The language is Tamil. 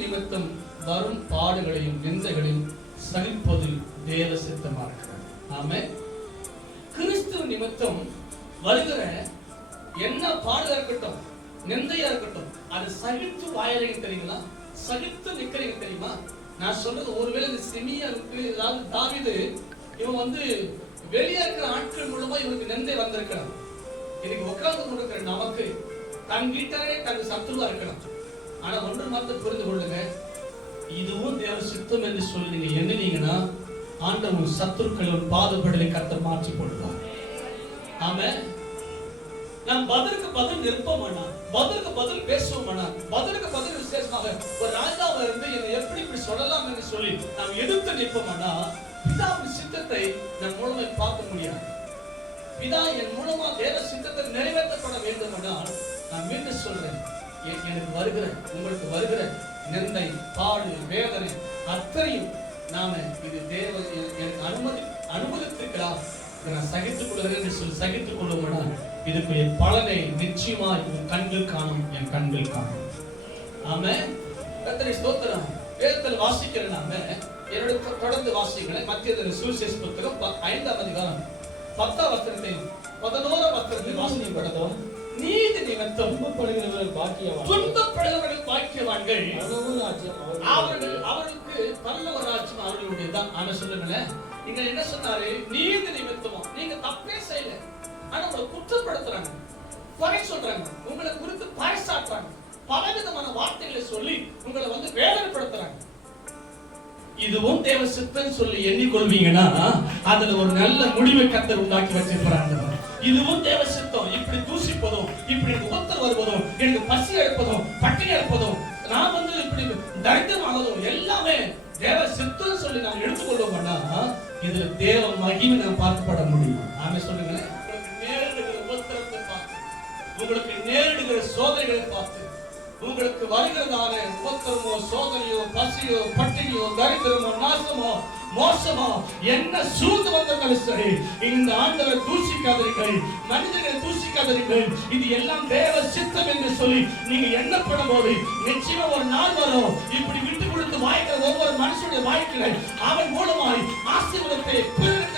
நிமித்தம் வரும் பாடுகளையும் நிந்தைகளையும் சகிப்பது தேவ சித்தமாக இருக்கிறது ஆமே கிறிஸ்துவ நிமித்தம் வருகிற என்ன பாடுதா இருக்கட்டும் நிந்தையா இருக்கட்டும் அது சகித்து வாயறீங்க தெரியுங்களா? சகித்து நிக்கிறீங்க தெரியுமா? நான் சொல்றது ஒருவேளை இந்த செமியா இருக்கு அதாவது தாவிது இவன் வந்து வெளியே இருக்கிற ஆட்கள் மூலமா இவனுக்கு நிந்தை வந்திருக்கிறான். இன்னைக்கு உட்கார்ந்து கொண்டிருக்கிற நமக்கு தன் வீட்டரே தன் சத்துருவா இருக்கணும். ஆனா ஒன்று மாத்திரம் புரிந்து கொள்ளுங்க. இதுவும் தேவ சித்தம் என்று சொல்லி நீங்க எண்ணினீங்கன்னா ஆண்டவன் சத்துருக்கள் பாதுபடலை கத்த மாற்றி போடுவார். ஆம நாம் பதிலுக்கு பதில் நிற்போமானா பதிலுக்கு பதில் பேசுவோமானா பதிலுக்கு பதில் விசேஷமாக ஒரு ராஜாவை இருந்து என்னை எப்படி இப்படி சொல்லலாம் என்று சொல்லி நாம் எதிர்த்து நிற்போமானா பிதாவின் சித்தத்தை நம் மூலமே பார்க்க முடியாது. பிதா என் மூலமா தேவ சித்தத்தை நிறைவேற்றப்பட வேண்டுமானால் எனக்கு வருகிற உங்களுக்கு வருகிற நிந்தை பாடு வேதனை அத்தனையும் நாம இது தேவ எனக்கு அனுமதி அனுமதித்திருக்கிறார். நான் சகித்துக் கொள்கிறேன் என்று சொல்லி சகித்துக் கொள்ளுமானால் இதுக்குரிய பலனை நிச்சயமாய் உன் கண்கள் காணும் என் கண்கள் காணும். ஆம கத்தனை ஸ்தோத்திரம். வேதத்தில் வாசிக்கிற நாம. என்னோட தொடர்ந்து வாசிங்களேன் மத்திய சுவிசேஷ புத்தகம் ப- ஐந்தாம் அதிகாரம் பத்தாம் வஸ்திரத்தையும் பதினோராம் வஸ்திரத்தையும் வாசனை படத்தும் நீதி நிமித்தம் துன்பப்படுகிறவர்கள் பாக்கியவான்கள். துன்பப்படுகிறவர்கள் பாக்கியவான்கள். அவர்கள். அவர்களுக்கு பல்லவ ராஜ்யம் அவர்களுடையதுதான். ஆனா சொல்லுங்களேன் நீங்க என்ன சொன்னாரு? நீதி நிமித்தமா நீங்க தப்பே செய்யல. ஆனா உங்களை குற்றப்படுத்துறாங்க. குறை சொல்றாங்க. உங்களை குறித்து பறைசாட்டுறாங்க பலவிதமான வார்த்தைகளை சொல்லி உங்களை வந்து வேதனைப்படுத்துறாங்க. இதுவும் தேவ சித்தம் சொல்லி எண்ணிக்கொள்வீங்கன்னா அதுல ஒரு நல்ல முடிவை கத்தர் உண்டாக்கி வச்சிருக்கிறாங்க இதுவும் தேவ சித்தம். இப்படி தூசிப்பதும் இப்படி உபத்தல் வருவதும் எனக்கு பசி எடுப்பதும் பட்டினி எடுப்பதும் நான் வந்து இப்படி தரித்திரமாவதும் எல்லாமே தேவ சித்தம் சொல்லி நாம் பண்ணா இதுல தேவ மகிமை நாம் பார்க்கப்பட முடியும். ஆமே சொல்லுங்களேன். உங்களுக்கு நேரிடுகிற உபத்திரத்தை பார்த்து உங்களுக்கு நேரிடுகிற சோதனைகளை பார்த்து உங்களுக்கு வருகிறதான உபத்திரமோ சோதனையோ பசியோ பட்டினியோ தரித்திரமோ நாசமோ மோசமோ என்ன சூழ்ந்து வந்தாலும் சரி இந்த ஆண்டவரை தூஷிக்காதீர்கள் மனிதர்களை தூஷிக்காதீர்கள் இது எல்லாம் தேவ சித்தம் என்று சொல்லி நீங்க எண்ணப்படும் போது நிச்சயமா ஒரு நாள் வரும். இப்படி விட்டு கொடுத்து வாய்க்கிற ஒவ்வொரு மனுஷனுடைய வாய்க்கில அவன் மூலமாய் ஆசீர்வாதத்தை பிறருக்கு